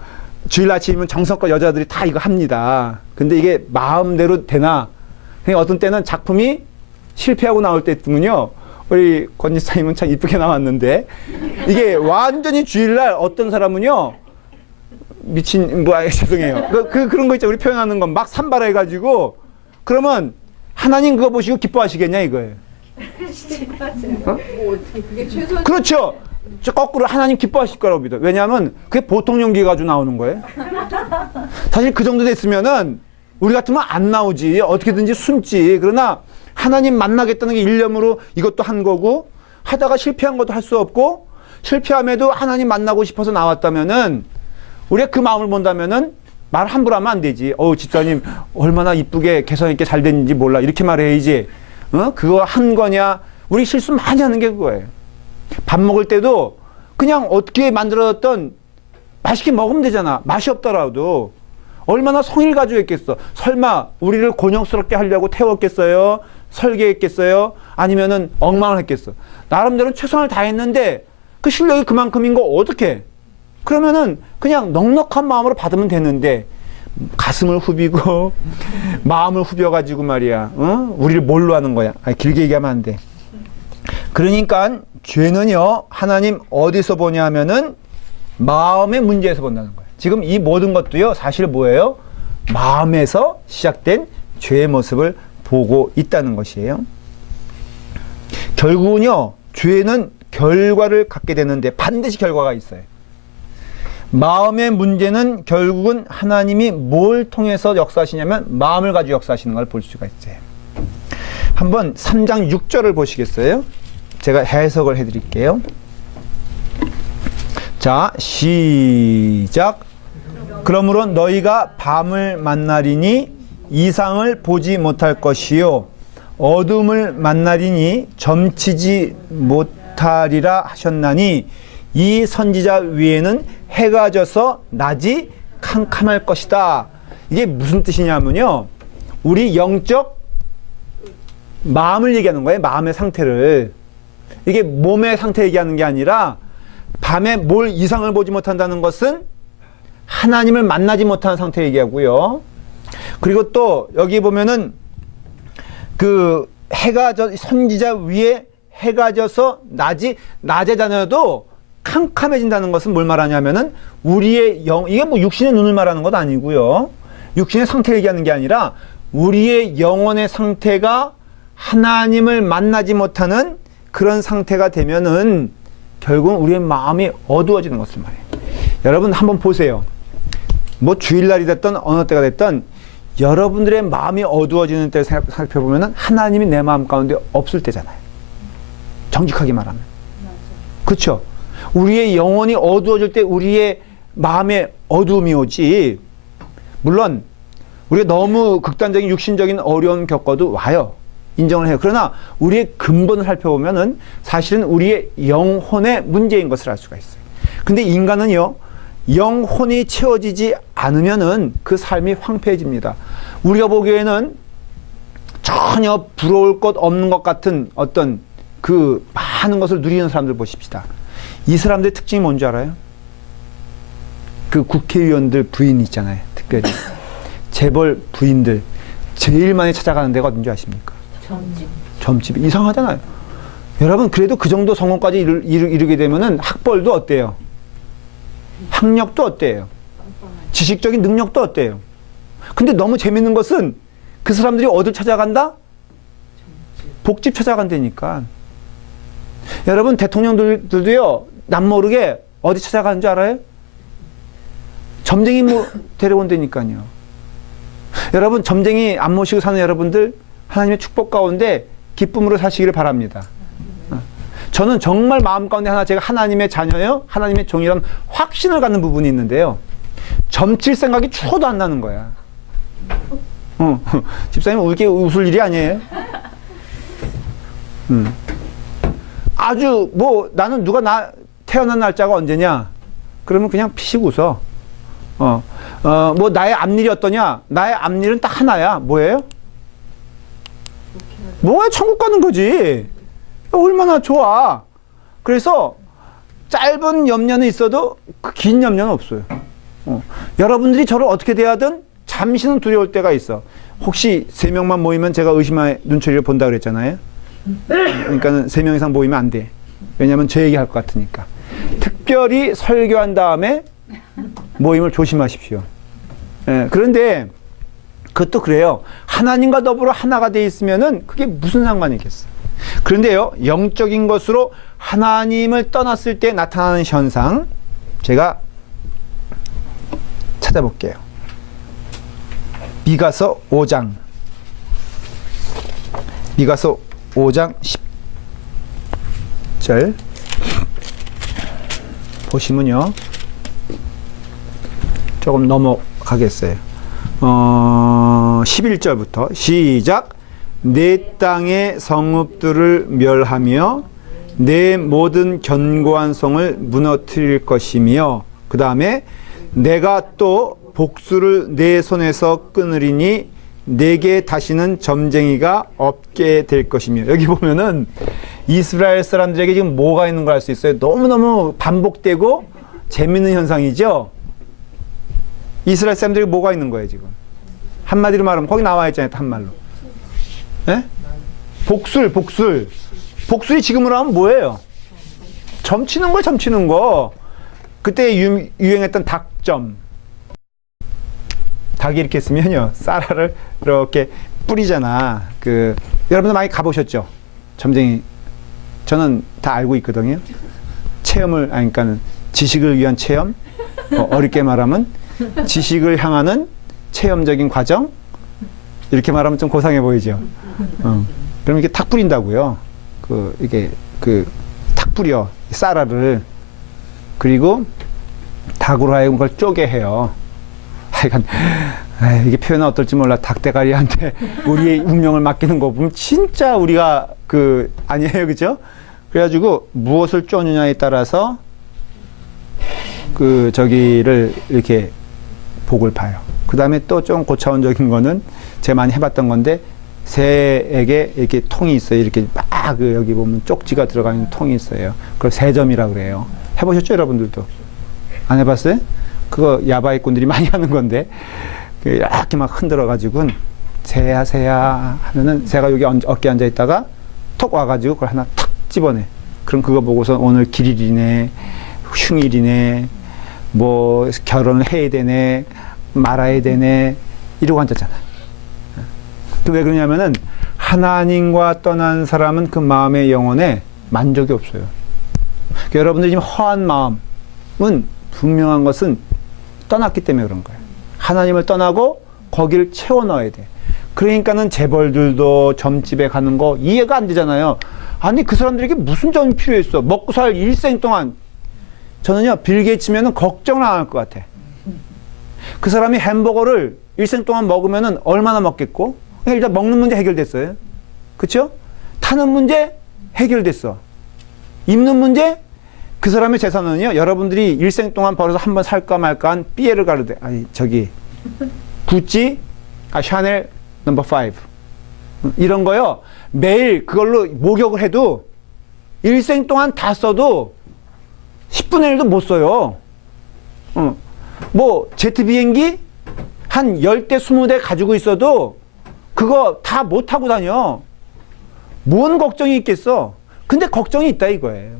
주일 아침이면 정성껏 여자들이 다 이거 합니다. 근데 이게 마음대로 되나? 그러니까 어떤 때는 작품이 실패하고 나올 때쯤은요. 우리 권 지사님은 참 이쁘게 나왔는데 이게 완전히 주일날 어떤 사람은요. 미친 죄송해요. 그런 거 있죠. 우리 표현하는 건 막 산발해가지고 그러면 하나님 그거 보시고 기뻐하시겠냐 이거예요. 그렇죠. 저 거꾸로 하나님 기뻐하실 거라고 믿어요. 왜냐하면 그게 보통 연기 가지고 나오는 거예요. 사실 그 정도 됐으면은 우리 같으면 안 나오지. 어떻게든지 숨지. 그러나 하나님 만나겠다는 게 일념으로 이것도 한 거고 하다가 실패한 것도 할 수 없고 실패함에도 하나님 만나고 싶어서 나왔다면은 우리가 그 마음을 본다면은 말 함부로 하면 안 되지. 집사님 얼마나 이쁘게 개성 있게 잘 됐는지 몰라. 이렇게 말해야지. 그거 한 거냐. 우리 실수 많이 하는 게 그거예요. 밥 먹을 때도 그냥 어떻게 만들어졌던 맛있게 먹으면 되잖아. 맛이 없더라도 얼마나 성의를 가지고 했겠어. 설마 우리를 곤욕스럽게 하려고 태웠겠어요? 설계했겠어요? 아니면은 엉망을 했겠어. 나름대로 최선을 다했는데 그 실력이 그만큼인 거 어떡해. 그러면은 그냥 넉넉한 마음으로 받으면 되는데 가슴을 후비고 마음을 후벼가지고 말이야. 우리를 뭘로 하는 거야? 길게 얘기하면 안 돼. 그러니까 죄는요, 하나님 어디서 보냐 하면은 마음의 문제에서 본다는 거예요. 지금 이 모든 것도요, 사실 뭐예요? 마음에서 시작된 죄의 모습을 보고 있다는 것이에요. 결국은요, 죄는 결과를 갖게 되는데 반드시 결과가 있어요. 마음의 문제는 결국은 하나님이 뭘 통해서 역사하시냐면 마음을 가지고 역사하시는 걸 볼 수가 있어요. 한번 3장 6절을 보시겠어요? 제가 해석을 해드릴게요. 자, 시작. 그러므로 너희가 밤을 만나리니 이상을 보지 못할 것이요 어둠을 만나리니 점치지 못하리라 하셨나니 이 선지자 위에는 해가 져서 낮이 캄캄할 것이다. 이게 무슨 뜻이냐면요, 우리 영적 마음을 얘기하는 거예요. 마음의 상태를. 이게 몸의 상태 얘기하는 게 아니라 밤에 뭘 이상을 보지 못한다는 것은 하나님을 만나지 못하는 상태 얘기하고요. 그리고 또 여기 보면은 그 해가 선지자 위에 해가 져서 낮에 다녀도 캄캄해진다는 것은 뭘 말하냐면은 우리의 이게 뭐 육신의 눈을 말하는 것 아니고요. 육신의 상태 얘기하는 게 아니라 우리의 영혼의 상태가 하나님을 만나지 못하는 그런 상태가 되면은 결국은 우리의 마음이 어두워지는 것을 말해요. 여러분 한번 보세요. 뭐 주일날이 됐든 어느 때가 됐든 여러분들의 마음이 어두워지는 때 살펴보면 하나님이 내 마음 가운데 없을 때잖아요. 정직하게 말하면. 그렇죠? 우리의 영혼이 어두워질 때 우리의 마음에 어두움이 오지. 물론 우리가 너무 극단적인 육신적인 어려움 겪어도 와요. 인정을 해요. 그러나 우리의 근본을 살펴보면은 사실은 우리의 영혼의 문제인 것을 알 수가 있어요. 근데 인간은요, 영혼이 채워지지 않으면은 그 삶이 황폐해집니다. 우리가 보기에는 전혀 부러울 것 없는 것 같은 어떤 그 많은 것을 누리는 사람들 보십시다. 이 사람들의 특징이 뭔지 알아요? 그 국회의원들 부인 있잖아요. 특별히. 재벌 부인들. 제일 많이 찾아가는 데가 어딘지 아십니까? 점집. 점집. 이상하잖아요. 여러분, 그래도 그 정도 성공까지 이루게 되면은 학벌도 어때요? 학력도 어때요? 지식적인 능력도 어때요? 근데 너무 재밌는 것은 그 사람들이 어딜 찾아간다? 복집 찾아간다니까. 여러분, 대통령들도요, 남모르게 어디 찾아가는 줄 알아요? 점쟁이 데려온다니까요. 여러분, 점쟁이 안 모시고 사는 여러분들, 하나님의 축복 가운데 기쁨으로 사시기를 바랍니다. 저는 정말 마음 가운데 하나 제가 하나님의 자녀요, 하나님의 종이라는 확신을 갖는 부분이 있는데요. 점칠 생각이 추워도 안 나는 거야. 집사님 웃을 일이 아니에요. 아주 나는 누가 나 태어난 날짜가 언제냐? 그러면 그냥 피식 웃어. 나의 앞일이 어떠냐? 나의 앞일은 딱 하나야. 뭐예요? 뭐야? 천국 가는 거지. 얼마나 좋아. 그래서 짧은 염려는 있어도 긴 염려는 없어요. 여러분들이 저를 어떻게 대하든 잠시는 두려울 때가 있어. 혹시 3명만 모이면 제가 의심의 눈초리를 본다 그랬잖아요. 그러니까는 3명 이상 모이면 안 돼. 왜냐하면 제 얘기할 것 같으니까. 특별히 설교한 다음에 모임을 조심하십시오. 그런데 그것도 그래요. 하나님과 더불어 하나가 돼 있으면은 그게 무슨 상관이 있겠어. 그런데요, 영적인 것으로 하나님을 떠났을 때 나타나는 현상, 제가 찾아볼게요. 미가서 5장 10절 보시면요, 조금 넘어가겠어요. 11절부터 시작. 내 땅의 성읍들을 멸하며 내 모든 견고한 성을 무너뜨릴 것이며, 그 다음에 내가 또 복수를 내 손에서 끊으리니 내게 다시는 점쟁이가 없게 될 것이며. 여기 보면은 이스라엘 사람들에게 지금 뭐가 있는 걸 알 수 있어요. 너무너무 반복되고 재밌는 현상이죠. 이스라엘 사람들에게 뭐가 있는 거예요 지금. 한마디로 말하면 거기 나와 있잖아요, 한말로. 네? 복술이 지금으로 하면 뭐예요? 점치는 거, 점치는 거. 그때 유행했던 닭점. 닭이 이렇게 있으면요, 쌀알을 이렇게 뿌리잖아. 여러분들 많이 가보셨죠? 점쟁이. 저는 다 알고 있거든요. 그러니까는 지식을 위한 체험. 어렵게 말하면 지식을 향하는 체험적인 과정. 이렇게 말하면 좀 고상해 보이죠? 그럼 이렇게 탁 뿌린다고요. 탁 뿌려. 쌀알을. 그리고 닭으로 하여금 그걸 쪼개 해요. 하여간, 이게 표현은 어떨지 몰라. 닭대가리한테 우리의 운명을 맡기는 거 보면 진짜 우리가 아니에요. 그죠? 그래가지고 무엇을 쪼느냐에 따라서 저기를 이렇게 복을 봐요. 그 다음에 또 좀 고차원적인 거는 제가 많이 해봤던 건데, 새에게 이렇게 통이 있어요. 이렇게 여기 보면 쪽지가 들어가 있는 통이 있어요. 그걸 새점이라고 그래요. 해보셨죠, 여러분들도? 안 해봤어요? 그거 야바이꾼들이 많이 하는 건데, 이렇게 막 흔들어가지고, 새야 하면은 새가 여기 어깨에 앉아있다가 톡 와가지고 그걸 하나 탁 집어내. 그럼 그거 보고서 오늘 길일이네, 흉일이네, 결혼을 해야 되네, 말아야 되네, 이러고 앉았잖아. 왜 그러냐면은, 하나님과 떠난 사람은 그 마음의 영혼에 만족이 없어요. 그러니까 여러분들이 지금 허한 마음은 분명한 것은 떠났기 때문에 그런 거예요. 하나님을 떠나고 거기를 채워 넣어야 돼. 그러니까는 재벌들도 점집에 가는 거 이해가 안 되잖아요. 아니 그 사람들에게 무슨 점이 필요했어? 먹고 살 일생 동안. 저는요 빌 게이츠면은 걱정을 안 할 것 같아. 그 사람이 햄버거를 일생 동안 먹으면은 얼마나 먹겠고? 그러니까 일단 먹는 문제 해결됐어요. 그렇죠? 타는 문제 해결됐어. 입는 문제 그 사람의 재산은요 여러분들이 일생 동안 벌어서 한번 살까 말까 한 삐에를 가르되 아니 저기 구찌 샤넬 넘버 5 이런 거요 매일 그걸로 목욕을 해도 일생 동안 다 써도 10분의 1도 못 써요. 뭐 제트 비행기 한 10대 20대 가지고 있어도 그거 다 못 타고 다녀. 뭔 걱정이 있겠어. 근데 걱정이 있다 이거예요.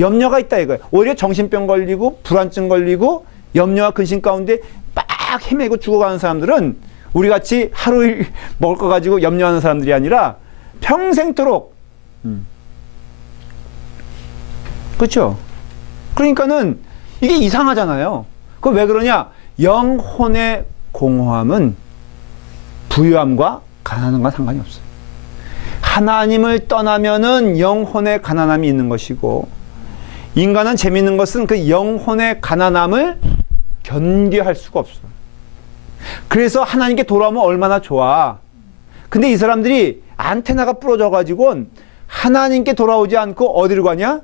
염려가 있다 이거예요. 오히려 정신병 걸리고 불안증 걸리고 염려와 근심 가운데 막 헤매고 죽어가는 사람들은 우리같이 하루 일 먹을 거 가지고 염려하는 사람들이 아니라 평생토록 그렇죠? 그러니까는 이게 이상하잖아요. 그 왜 그러냐? 영혼의 공허함은 부유함과 가난함과 상관이 없어요. 하나님을 떠나면은 영혼의 가난함이 있는 것이고 인간은 재미있는 것은 그 영혼의 가난함을 견디할 수가 없어요. 그래서 하나님께 돌아오면 얼마나 좋아. 근데 이 사람들이 안테나가 부러져 가지고 하나님께 돌아오지 않고 어디로 가냐?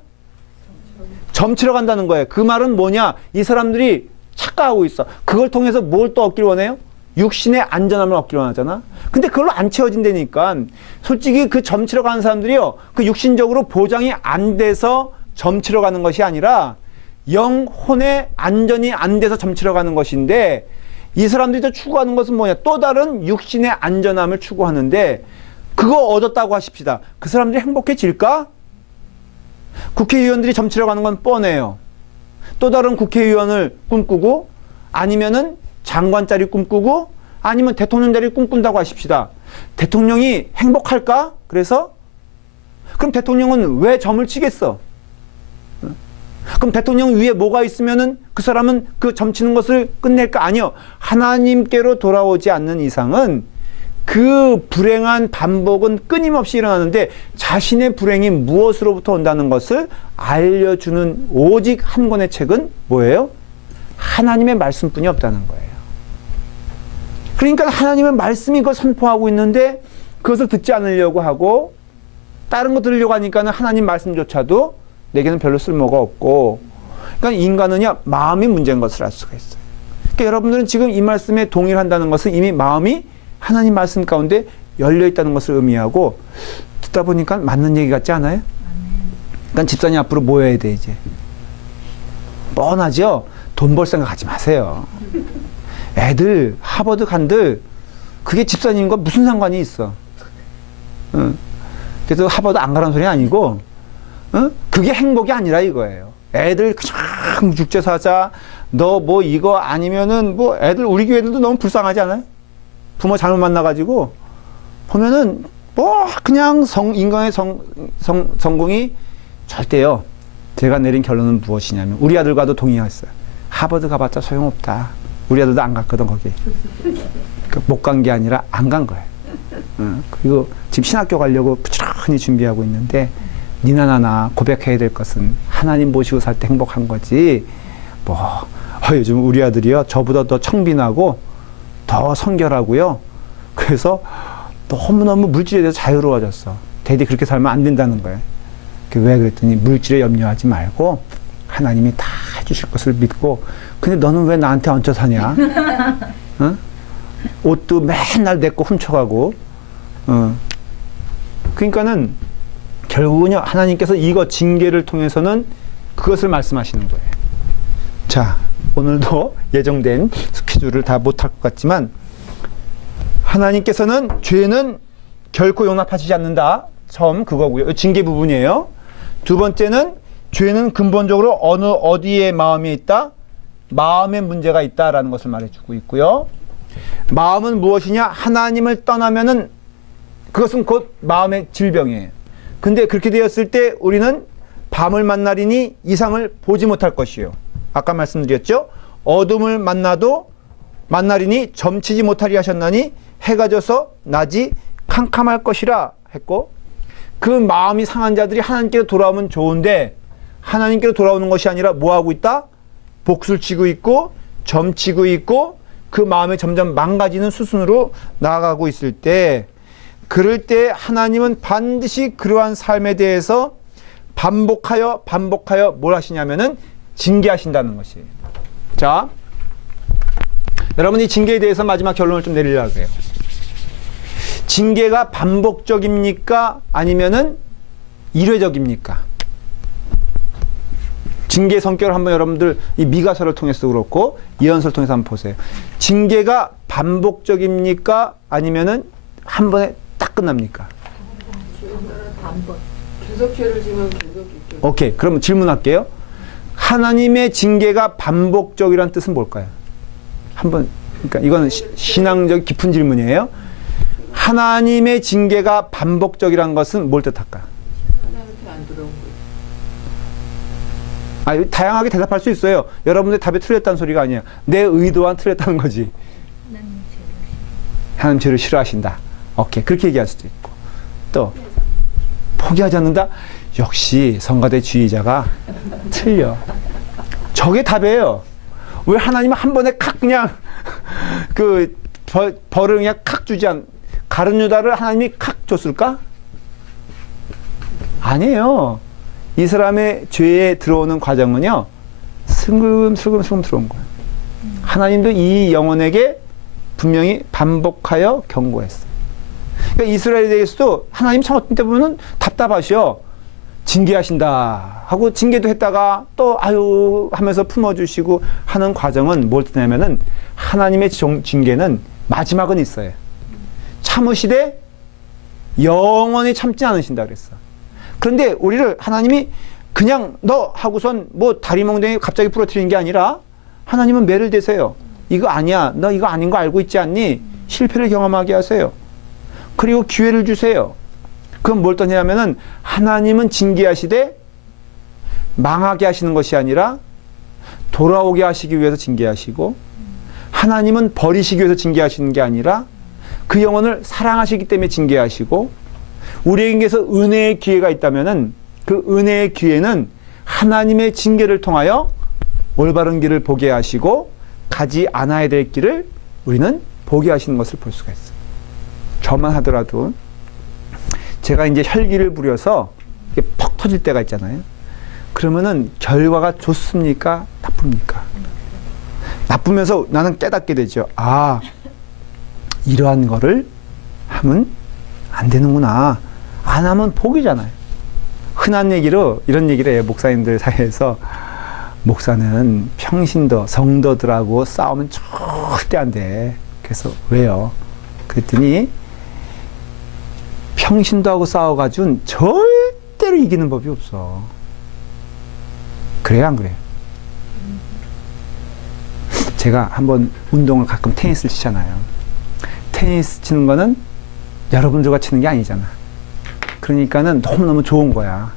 점치러 간다는 거예요. 그 말은 뭐냐? 이 사람들이 착각하고 있어. 그걸 통해서 뭘 또 얻길 원해요? 육신의 안전함을 얻길 원하잖아. 근데 그걸로 안 채워진다니까. 솔직히 그 점치러 가는 사람들이요. 그 육신적으로 보장이 안 돼서 점치러 가는 것이 아니라 영혼의 안전이 안 돼서 점치러 가는 것인데 이 사람들이 또 추구하는 것은 뭐냐? 또 다른 육신의 안전함을 추구하는데 그거 얻었다고 하십시다. 그 사람들이 행복해질까? 국회의원들이 점치러 가는 건 뻔해요. 또 다른 국회의원을 꿈꾸고 아니면은 장관 자리 꿈꾸고 아니면 대통령 자리 꿈꾼다고 하십시다. 대통령이 행복할까? 그래서? 그럼 대통령은 왜 점을 치겠어? 그럼 대통령 위에 뭐가 있으면은 그 사람은 그 점치는 것을 끝낼까? 아니요. 하나님께로 돌아오지 않는 이상은 그 불행한 반복은 끊임없이 일어나는데 자신의 불행이 무엇으로부터 온다는 것을 알려주는 오직 한 권의 책은 뭐예요? 하나님의 말씀뿐이 없다는 거예요. 그러니까 하나님의 말씀이 그걸 선포하고 있는데 그것을 듣지 않으려고 하고 다른 거 들으려고 하니까는 하나님 말씀조차도 내게는 별로 쓸모가 없고 그러니까 인간은요 마음이 문제인 것을 알 수가 있어요. 그러니까 여러분들은 지금 이 말씀에 동의한다는 것은 이미 마음이 하나님 말씀 가운데 열려 있다는 것을 의미하고 듣다 보니까 맞는 얘기 같지 않아요? 그러니까 집사님 앞으로 뭐 해야 돼 이제? 뻔하죠? 돈 벌 생각 하지 마세요. 애들 하버드 간들 그게 집사님과 무슨 상관이 있어? 그래서 하버드 안 가라는 소리 아니고 그게 행복이 아니라 이거예요. 애들 그냥 육제사자 너 뭐 이거 아니면은 뭐 애들 우리 교회들도 너무 불쌍하지 않아요? 부모 잘못 만나가지고 보면은 뭐 그냥 인간의 성공이 절대요. 제가 내린 결론은 무엇이냐면 우리 아들과도 동의했어요. 하버드 가봤자 소용없다. 우리 아들도 안 갔거든 거기. 못 간 게 아니라 안 간 거예요. 그리고 지금 신학교 가려고 부지런히 준비하고 있는데 니나 나나 고백해야 될 것은 하나님 모시고 살 때 행복한 거지. 뭐 요즘 우리 아들이요 저보다 더 청빈하고 더 성결하고요. 그래서 너무너무 물질에 대해서 자유로워졌어. 대디 그렇게 살면 안 된다는 거예요. 왜 그랬더니 물질에 염려하지 말고 하나님이 다 해주실 것을 믿고 근데 너는 왜 나한테 얹혀 사냐? 어? 옷도 맨날 내 거 훔쳐가고 그러니까는 결국은요 하나님께서 이거 징계를 통해서는 그것을 말씀하시는 거예요. 자 오늘도 예정된 스케줄을 다 못할 것 같지만 하나님께서는 죄는 결코 용납하시지 않는다. 처음 그거고요. 징계 부분이에요. 두 번째는 죄는 근본적으로 어디에 마음이 있다? 마음에 문제가 있다라는 것을 말해주고 있고요. 마음은 무엇이냐? 하나님을 떠나면은 그것은 곧 마음의 질병이에요. 근데 그렇게 되었을 때 우리는 밤을 만나리니 이상을 보지 못할 것이요. 아까 말씀드렸죠? 어둠을 만나도 만날이니 점치지 못하리 하셨나니 해가 져서 낮이 캄캄할 것이라 했고, 그 마음이 상한 자들이 하나님께로 돌아오면 좋은데 하나님께로 돌아오는 것이 아니라 뭐 하고 있다? 복술 치고 있고 점치고 있고 그 마음이 점점 망가지는 수순으로 나아가고 있을 때, 그럴 때 하나님은 반드시 그러한 삶에 대해서 반복하여 뭘 하시냐면은 징계하신다는 것이에요. 자, 여러분이 징계에 대해서 마지막 결론을 좀 내리려고 해요. 징계가 반복적입니까? 아니면은 일회적입니까? 징계 성격을 한번 여러분들 이 미가서를 통해서 그렇고 예언서를 통해서 한번 보세요. 징계가 반복적입니까? 아니면은 한 번에 딱 끝납니까? 반복. 계속 죄를 지면 계속 있죠. 오케이. 그럼 질문할게요. 하나님의 징계가 반복적이라는 뜻은 뭘까요? 한번, 그러니까 이건 신앙적 깊은 질문이에요. 하나님의 징계가 반복적이라는 것은 뭘 뜻할까요? 하나님한테 안 들어온 거예요. 다양하게 대답할 수 있어요. 여러분의 답이 틀렸다는 소리가 아니에요. 내 의도와 틀렸다는 거지. 하나님 죄를 싫어하신다. 오케이. 그렇게 얘기할 수도 있고. 또 포기하지 않는다? 역시 성가대 지휘자가 틀려. 저게 답이에요. 왜 하나님은 한 번에 칵 그냥 그 벌을 그냥 칵 주지 가룟 유다를 하나님이 칵 줬을까? 아니에요. 이 사람의 죄에 들어오는 과정은요, 슬금슬금 들어온 거예요. 하나님도 이 영혼에게 분명히 반복하여 경고했어요. 그러니까 이스라엘에 대해서도 하나님 참 어떤 때 보면은 답답하셔. 징계하신다 하고 징계도 했다가 또 아유 하면서 품어주시고 하는 과정은 뭘 뜻하냐면은 하나님의 징계는 마지막은 있어요. 참으시되 영원히 참지 않으신다 그랬어. 그런데 우리를 하나님이 그냥 너 하고선 뭐 다리 몽둥이 갑자기 부러뜨리는 게 아니라 하나님은 매를 대세요. 이거 아니야. 너 이거 아닌 거 알고 있지 않니? 실패를 경험하게 하세요. 그리고 기회를 주세요. 그건 뭘 떠냐면은 하나님은 징계하시되 망하게 하시는 것이 아니라 돌아오게 하시기 위해서 징계하시고, 하나님은 버리시기 위해서 징계하시는 게 아니라 그 영혼을 사랑하시기 때문에 징계하시고, 우리에게서 은혜의 기회가 있다면은 그 은혜의 기회는 하나님의 징계를 통하여 올바른 길을 보게 하시고 가지 않아야 될 길을 우리는 보게 하시는 것을 볼 수가 있어요. 저만 하더라도 제가 이제 혈기를 부려서 이게 퍽 터질 때가 있잖아요. 그러면은 결과가 좋습니까? 나쁩니까? 나쁘면서 나는 깨닫게 되죠. 아, 이러한 거를 하면 안 되는구나. 안 하면 복이잖아요. 흔한 얘기로 이런 얘기를 해요. 목사님들 사이에서. 목사는 평신도, 성도들하고 싸우면 절대 안 돼. 그래서 왜요? 그랬더니 평신도하고 싸워가지고는 절대로 이기는 법이 없어. 그래요, 안 그래요? 제가 한번 운동을 가끔 테니스를 치잖아요. 테니스 치는 거는 여러분들과 치는 게 아니잖아. 그러니까는 너무너무 좋은 거야.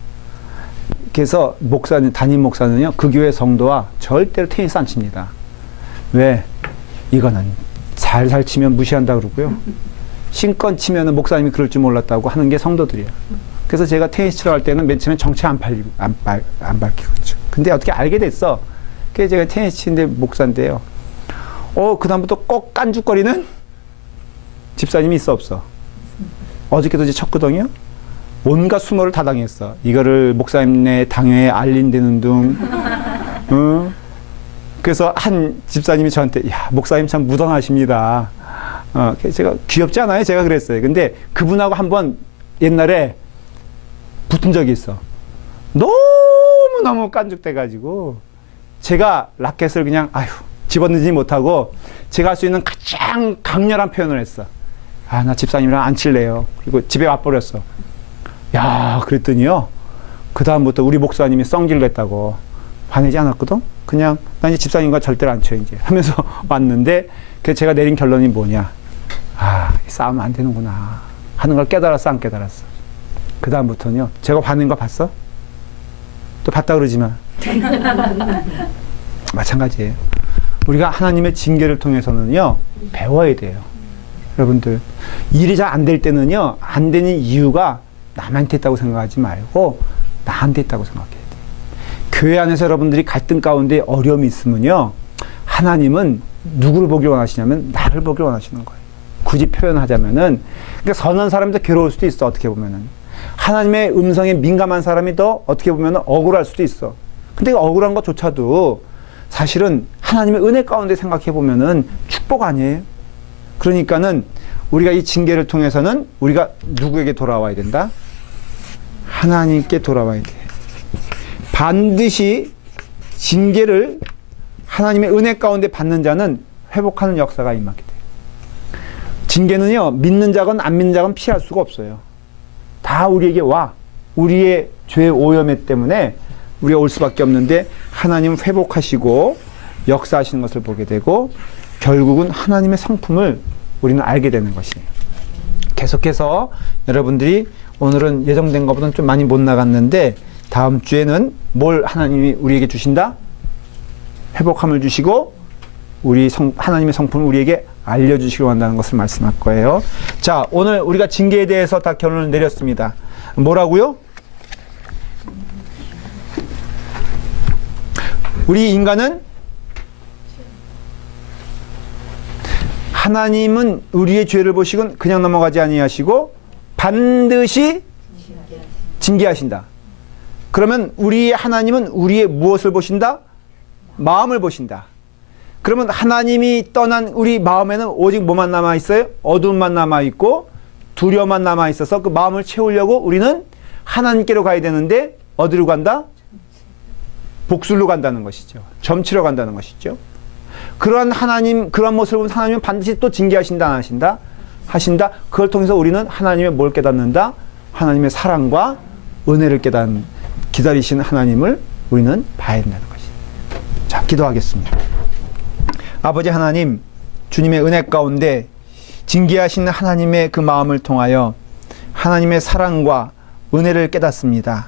그래서 목사님, 담임 목사는요, 그 교회 성도와 절대로 테니스 안 칩니다. 왜? 이거는 살살 치면 무시한다 그러고요. 신권 치면은 목사님이 그럴 줄 몰랐다고 하는 게 성도들이야. 그래서 제가 테니스 치러 갈 때는 맨 처음에 정체 안 밝히고 있죠. 근데 어떻게 알게 됐어. 그래서 제가 테니스 치는데 목사인데요. 그다음부터 꼭 깐죽거리는 집사님이 있어, 없어? 어저께도 이제 쳤거든요. 온갖 수모를 다 당했어. 이거를 목사님네 당회에 알린다는 둥. 그래서 한 집사님이 저한테, 야, 목사님 참 무던하십니다. 제가 귀엽지 않아요? 제가 그랬어요. 근데 그분하고 한번 옛날에 붙은 적이 있어. 너무너무 깐죽대가지고 제가 라켓을 그냥 집어넣지 못하고 제가 할 수 있는 가장 강렬한 표현을 했어. 나 집사님이랑 안 칠래요. 그리고 집에 와버렸어. 야, 그랬더니요, 그 다음부터 우리 목사님이 썽질 냈다고 화내지 않았거든? 그냥 나 이제 집사님과 절대로 안 쳐 이제 하면서 왔는데, 그래서 제가 내린 결론이 뭐냐, 싸우면 안 되는구나 하는 걸 깨달았어, 안 깨달았어? 그 다음부터는요, 제가 화낸 거 봤어? 또 봤다 그러지만 마찬가지예요. 우리가 하나님의 징계를 통해서는요, 배워야 돼요. 여러분들, 일이 잘 안 될 때는요, 안 되는 이유가 남한테 있다고 생각하지 말고 나한테 있다고 생각해야 돼요. 교회 안에서 여러분들이 갈등 가운데 어려움이 있으면요, 하나님은 누구를 보길 원하시냐면 나를 보길 원하시는 거예요. 굳이 표현하자면은, 그러니까 선한 사람이 더 괴로울 수도 있어, 어떻게 보면은. 하나님의 음성에 민감한 사람이 더 어떻게 보면은 억울할 수도 있어. 근데 억울한 것조차도 사실은 하나님의 은혜 가운데 생각해 보면은 축복 아니에요? 그러니까는 우리가 이 징계를 통해서는 우리가 누구에게 돌아와야 된다? 하나님께 돌아와야 돼. 반드시 징계를 하나님의 은혜 가운데 받는 자는 회복하는 역사가 임하게 돼요. 징계는요, 믿는 자건 안 믿는 자건 피할 수가 없어요. 다 우리에게 와. 우리의 죄의 오염에 때문에 우리가 올 수밖에 없는데 하나님은 회복하시고 역사하시는 것을 보게 되고 결국은 하나님의 성품을 우리는 알게 되는 것이에요. 계속해서 여러분들이 오늘은 예정된 것보다는 좀 많이 못 나갔는데 다음 주에는 뭘 하나님이 우리에게 주신다? 회복함을 주시고 하나님의 성품을 우리에게 알려주시기로 한다는 것을 말씀할 거예요. 자, 오늘 우리가 징계에 대해서 다 결론을 내렸습니다. 뭐라고요? 우리 인간은 하나님은 우리의 죄를 보시곤 그냥 넘어가지 아니하시고 반드시 징계하신다. 그러면 우리의 하나님은 우리의 무엇을 보신다? 마음을 보신다. 그러면 하나님이 떠난 우리 마음에는 오직 뭐만 남아있어요? 어둠만 남아있고 두려움만 남아있어서 그 마음을 채우려고 우리는 하나님께로 가야 되는데 어디로 간다? 복술로 간다는 것이죠. 점치러 간다는 것이죠. 그러한 모습을 보면 하나님은 반드시 또 징계하신다, 안 하신다? 하신다. 그걸 통해서 우리는 하나님의 뭘 깨닫는다? 하나님의 사랑과 은혜를 기다리시는 하나님을 우리는 봐야 된다는 것이죠. 자, 기도하겠습니다. 아버지 하나님, 주님의 은혜 가운데 징계하시는 하나님의 그 마음을 통하여 하나님의 사랑과 은혜를 깨닫습니다.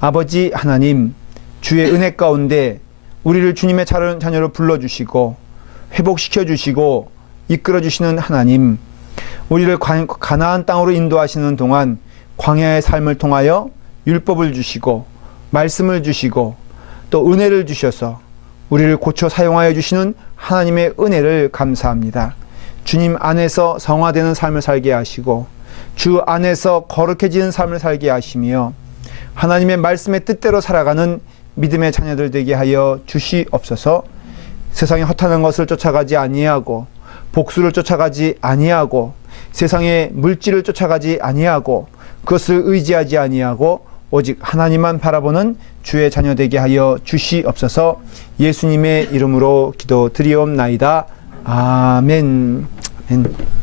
아버지 하나님, 주의 은혜 가운데 우리를 주님의 자녀로 불러주시고 회복시켜주시고 이끌어주시는 하나님, 우리를 가나안 땅으로 인도하시는 동안 광야의 삶을 통하여 율법을 주시고 말씀을 주시고 또 은혜를 주셔서 우리를 고쳐 사용하여 주시는 하나님의 은혜를 감사합니다. 주님 안에서 성화되는 삶을 살게 하시고 주 안에서 거룩해지는 삶을 살게 하시며 하나님의 말씀의 뜻대로 살아가는 믿음의 자녀들 되게 하여 주시옵소서. 세상의 허탄한 것을 쫓아가지 아니하고 복수를 쫓아가지 아니하고 세상의 물질을 쫓아가지 아니하고 그것을 의지하지 아니하고 오직 하나님만 바라보는 주의 자녀 되게 하여 주시옵소서. 예수님의 이름으로 기도드리옵나이다. 아멘. 아멘.